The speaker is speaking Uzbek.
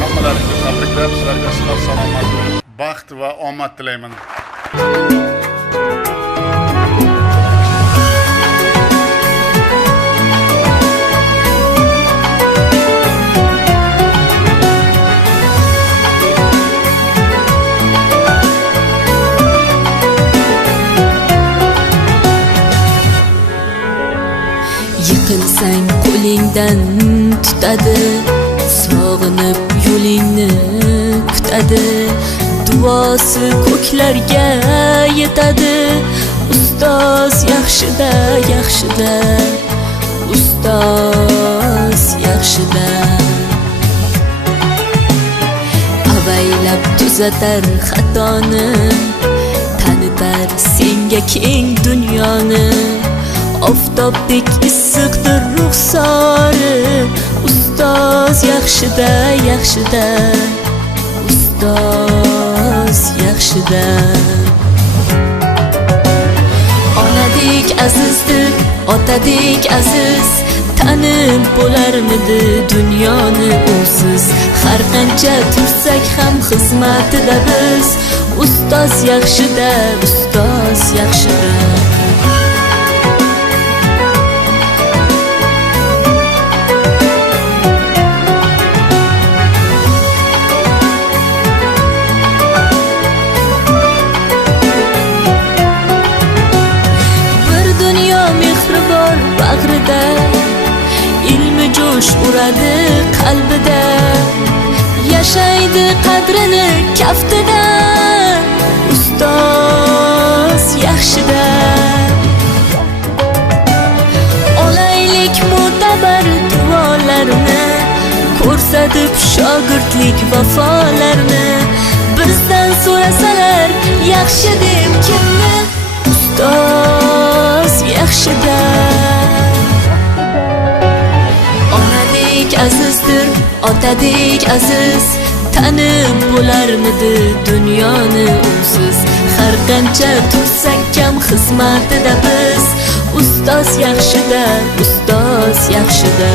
Hammalaringizni tabriklab, sizlarga sihat, salomatlik, baxt va omad tilayman. Yiqilsang qo'lingdan tutadi, sog'inib yo'lingni kutadi, duosi ko'klarga yetadi. Ustoz yaxshida, yaxshida, ustoz yaxshida. Avaylab tuzatar xatoni, tanitar senga keng dunyoni. Oftobdek issiqdir ruxsori, ustoz yaxshida, yaxshida, ustoz yaxshida. Onadek azizdir, otadek aziz, tanib bo'larmidi dunyoni usiz. Har qancha tursak ham xizmatida biz, ustoz yaxshida, ustoz yaxshida. Bag'rida ilmi jo'sh uradi qalbida, yashaydi qadrini kaftida, ustoz yaxshida. Olaylik mo'tabar duolarni, ko'rsatib shogirdlik vafolarni. Bizdan so'rasalar yaxshi deb kimni, ustoz yaxshida. Azizdir, otadek aziz, tanib bo'larmidi dunyoni usiz. Har qancha tursak kam xizmatida biz, ustoz yaxshida, ustoz yaxshida.